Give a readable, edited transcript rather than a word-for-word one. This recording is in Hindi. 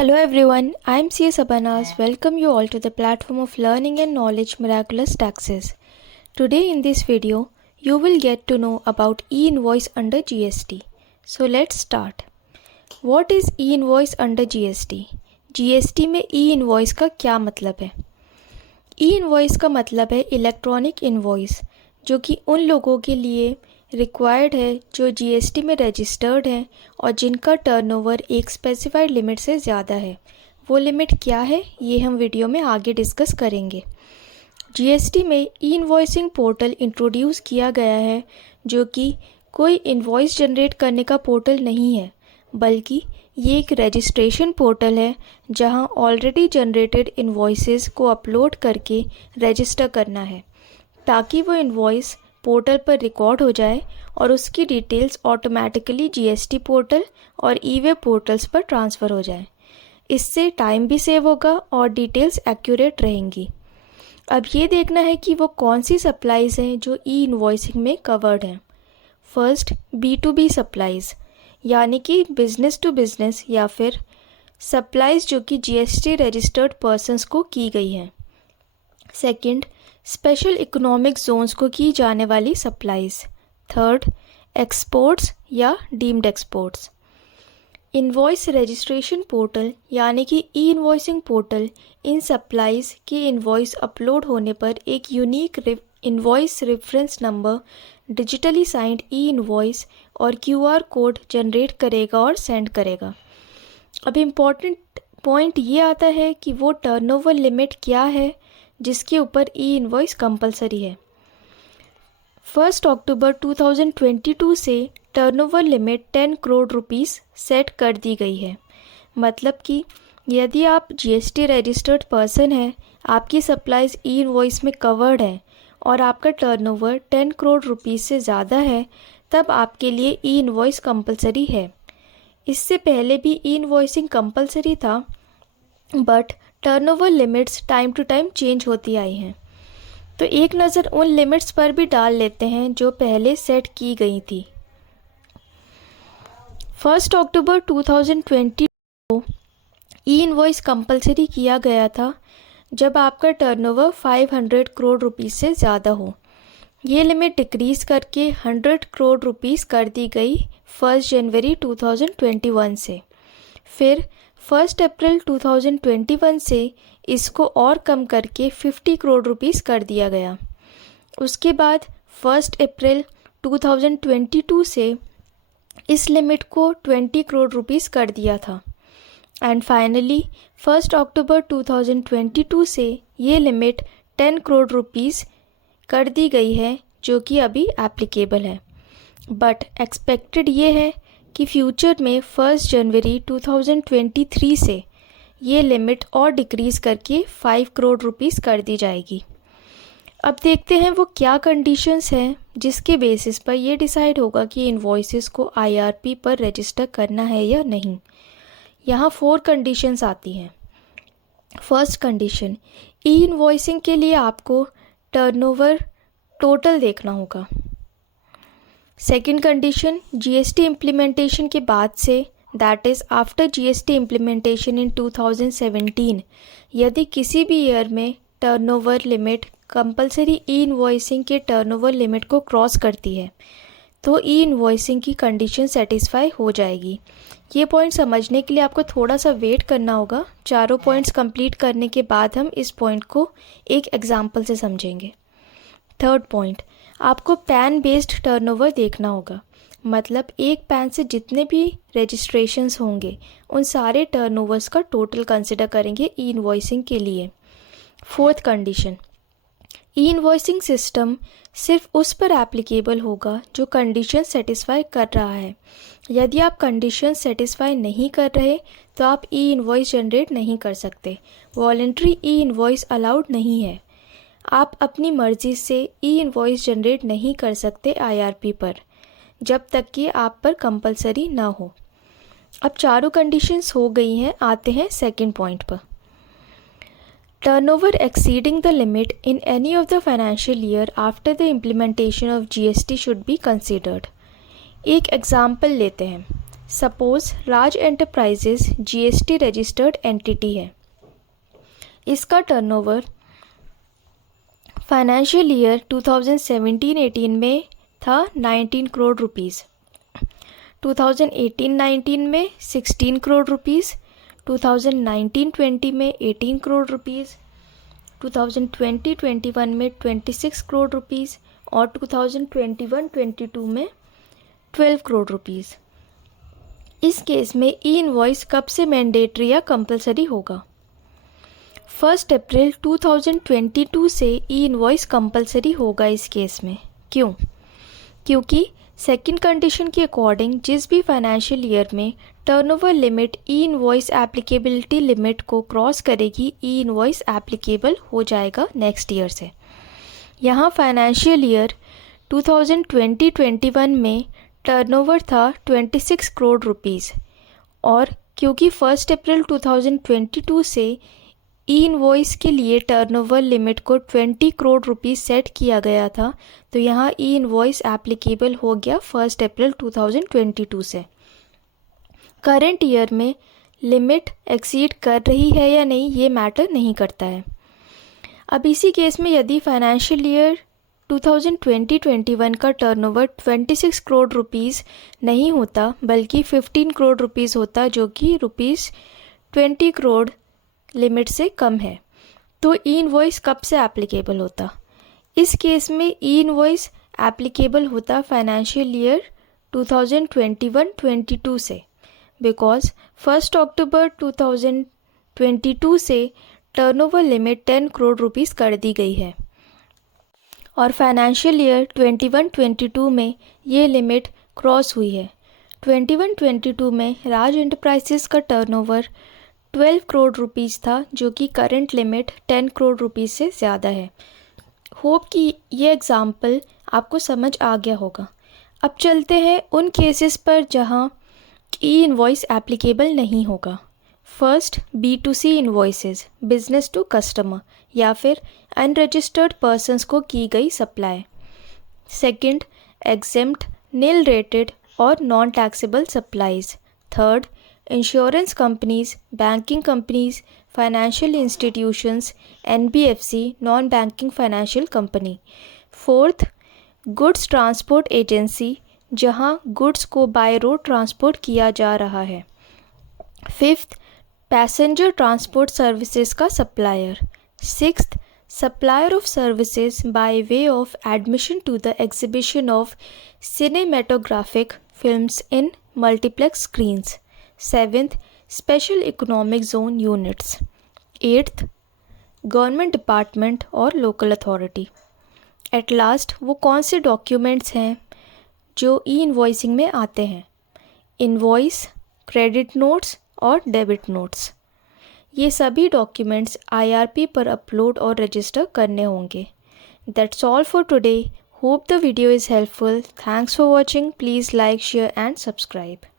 Hello everyone, I am CS Abanas. Welcome you all to the platform of Learning and Knowledge Miraculous Taxes. Today in this video, you will get to know about e-invoice under GST. So let's start. What is e-invoice under GST? GST में e-invoice का क्या मतलब है? ई-इनवॉइस का मतलब है इलेक्ट्रॉनिक इनवॉइस, जो कि उन लोगों के लिए रिक्वायर्ड है जो जीएसटी में रजिस्टर्ड हैं और जिनका टर्नओवर एक स्पेसिफाइड लिमिट से ज़्यादा है। वो लिमिट क्या है, ये हम वीडियो में आगे डिस्कस करेंगे। जीएसटी में ई इनवॉइसिंग पोर्टल इंट्रोड्यूस किया गया है, जो कि कोई इनवॉइस जनरेट करने का पोर्टल नहीं है, बल्कि ये एक रजिस्ट्रेशन पोर्टल है जहां ऑलरेडी जनरेटेड इनवॉइसेस को अपलोड करके रजिस्टर करना है, ताकि वो इनवॉइस पोर्टल पर रिकॉर्ड हो जाए और उसकी डिटेल्स ऑटोमेटिकली जीएसटी पोर्टल और ई-वे पोर्टल्स पर ट्रांसफ़र हो जाए। इससे टाइम भी सेव होगा और डिटेल्स एक्यूरेट रहेंगी। अब ये देखना है कि वो कौन सी सप्लाईज़ हैं जो ई इनवॉइसिंग में कवर्ड हैं। फर्स्ट, B2B सप्लाईज़, यानी कि बिज़नेस टू बिज़नेस या फिर सप्लाईज़ जो कि जीएसटी रजिस्टर्ड पर्सनस को की गई हैं। सेकंड, स्पेशल इकोनॉमिक जोन्स को की जाने वाली सप्लाईज़। थर्ड, एक्सपोर्ट्स या deemed exports. Invoice registration portal यानी कि ई इनवॉइसिंग पोर्टल इन सप्लाईज़ के इनवॉइस अपलोड होने पर एक unique invoice reference number, digitally signed ई इनवॉइस और QR कोड जनरेट करेगा और सेंड करेगा। अब इम्पॉर्टेंट पॉइंट ये आता है कि वो टर्नओवर लिमिट क्या है जिसके ऊपर ई इनवॉइस कंपलसरी है। 1 अक्टूबर 2022 से turnover limit 10 crore rupees set कर दी गई है। मतलब कि यदि आप जीएसटी रजिस्टर्ड पर्सन हैं, आपकी सप्लाईज ई इनवॉइस में कवर्ड है और आपका टर्नओवर 10 करोड़ रुपीस से ज़्यादा है, तब आपके लिए ई इनवॉइस कंपलसरी है। इससे पहले भी ई इनवॉइसिंग कंपलसरी था, but turnover limits time to time change होती आई हैं। तो एक नज़र उन लिमिट्स पर भी डाल लेते हैं जो पहले सेट की गई थी। 1 अक्टूबर 2020 को ई इनवॉइस कंपलसरी किया गया था जब आपका टर्नओवर 500 करोड़ रुपीस से ज़्यादा हो। ये लिमिट डिक्रीज़ करके 100 करोड़ रुपीस कर दी गई 1 जनवरी 2021 से। फिर 1 अप्रैल 2021 से इसको और कम करके 50 करोड़ रुपीस कर दिया गया। उसके बाद 1 अप्रैल 2022 से इस लिमिट को 20 करोड़ रुपीस कर दिया था। एंड फाइनली 1 अक्टूबर 2022 से ये लिमिट 10 करोड़ रुपीस कर दी गई है, जो कि अभी एप्लीकेबल है। बट एक्सपेक्टेड ये है कि फ्यूचर में 1 जनवरी 2023 से ये लिमिट और डिक्रीज़ करके 5 करोड़ रुपीस कर दी जाएगी। अब देखते हैं वो क्या कंडीशंस हैं जिसके बेसिस पर ये डिसाइड होगा कि इनवॉइसेस को IRP पर रजिस्टर करना है या नहीं। यहाँ 4 कंडीशंस आती हैं। फर्स्ट कंडीशन, ई इनवॉइसिंग के लिए आपको टर्नओवर टोटल देखना होगा। सेकेंड कंडीशन, जीएसटी इम्प्लीमेंटेशन के बाद से, that is after GST implementation in 2017, यदि किसी भी ईयर में turnover limit compulsory e invoicing के टर्नओवर लिमिट को क्रॉस करती है, तो ई इनवॉइसिंग की कंडीशन सेटिस्फाई हो जाएगी। ये पॉइंट समझने के लिए आपको थोड़ा सा वेट करना होगा। चारों पॉइंट्स कंप्लीट करने के बाद हम इस पॉइंट को एक एग्जाम्पल से समझेंगे। थर्ड पॉइंट, आपको पैन बेस्ड टर्नओवर देखना होगा। मतलब एक पैन से जितने भी रजिस्ट्रेशंस होंगे उन सारे टर्नओवर्स का टोटल कंसिडर करेंगे ई इनवॉइसिंग के लिए। फोर्थ कंडीशन, ई इनवॉइसिंग सिस्टम सिर्फ उस पर एप्लीकेबल होगा जो कंडीशन सेटिस्फाई कर रहा है। यदि आप कंडीशन सेटिस्फाई नहीं कर रहे तो आप ई इनवॉइस जनरेट नहीं कर सकते। वॉलंटरी ई इनवॉइस अलाउड नहीं है। आप अपनी मर्ज़ी से ई इनवॉइस जनरेट नहीं कर सकते IRP पर, जब तक कि आप पर कंपलसरी ना हो। अब चारों कंडीशंस हो गई हैं, आते हैं सेकंड पॉइंट पर। Turnover exceeding the limit in any of the financial year after the implementation of GST should be considered. एक एग्जाम्पल लेते हैं। सपोज राज एंटरप्राइजेस जीएसटी रजिस्टर्ड एंटिटी है। इसका टर्नओवर फाइनेंशियल ईयर 2017-18 में था 19 करोड़ रुपीस, 2018-19 में 16 करोड़ रुपीस, 2019-20 में 18 करोड़ रुपीस, 2020-21 में 26 करोड़ रुपीस और 2021-22 में 12 करोड़ रुपीस। इस केस में ई इनवॉइस कब से मैंडेटरी या कंपलसरी होगा? 1 अप्रैल 2022 से ई इनवॉइस कंपलसरी होगा इस केस में। क्यों? क्योंकि सेकंड कंडीशन के अकॉर्डिंग जिस भी फाइनेंशियल ईयर में टर्नओवर लिमिट ई इनवॉइस एप्लीकेबिलिटी लिमिट को क्रॉस करेगी, ई इनवॉइस एप्लीकेबल हो जाएगा नेक्स्ट ईयर से। यहाँ फाइनेंशियल ईयर 2020-21 में टर्नओवर था 26 करोड़ रुपीस और क्योंकि 1 अप्रैल 2022 से ई इनवॉइस के लिए टर्नओवर लिमिट को 20 करोड़ रुपीस सेट किया गया था, तो यहाँ ई इनवॉइस एप्लीकेबल हो गया 1 अप्रैल 2022 से। करंट ईयर में लिमिट एक्सीड कर रही है या नहीं ये मैटर नहीं करता है। अब इसी केस में यदि फाइनेंशियल ईयर 2020-21 का टर्नओवर 26 करोड़ रुपीस नहीं होता बल्कि 15 करोड़ रुपीस होता, जो कि रुपीस 20 करोड़ लिमिट से कम है, तो ई इनवॉइस कब से एप्लीकेबल होता? इस केस में ई इनवॉइस एप्लीकेबल होता फाइनेंशियल ईयर 2021-22 से, बिकॉज 1 अक्टूबर 2022 से टर्नओवर लिमिट 10 करोड़ रुपीस कर दी गई है और फाइनेंशियल ईयर 21-22 में ये लिमिट क्रॉस हुई है। 21-22 में राज एंटरप्राइजेस का टर्नओवर 12 करोड़ रुपीस था, जो कि करंट लिमिट 10 करोड़ रुपीस से ज़्यादा है। होप कि ये एग्ज़ाम्पल आपको समझ आ गया होगा। अब चलते हैं उन केसेस पर जहां ई इनवॉइस एप्लीकेबल नहीं होगा। First, B2C invoices, business to customer या फिर अनरजिस्टर्ड पर्सन्स को की गई supply. Second, exempt, nil rated और non taxable supplies. Third, insurance companies, banking companies, financial institutions, NBFC, non banking financial company. Fourth, goods transport agency, जहां गुड्स को बाय रोड ट्रांसपोर्ट किया जा रहा है। फिफ्थ, पैसेंजर ट्रांसपोर्ट सर्विसेज का supplier. Sixth, supplier of services by way of admission to the exhibition of सिनेमेटोग्राफिक films in multiplex screens. Seventh, special economic zone units. Eighth, government department और लोकल अथॉरिटी। एट लास्ट, वो कौन से डॉक्यूमेंट्स हैं जो ई इनवॉइसिंग में आते हैं? इनवॉइस, क्रेडिट नोट्स और डेबिट नोट्स। ये सभी डॉक्यूमेंट्स IRP पर अपलोड और रजिस्टर करने होंगे। That's all for today. Hope the video is helpful. Thanks for watching. Please like, share and subscribe.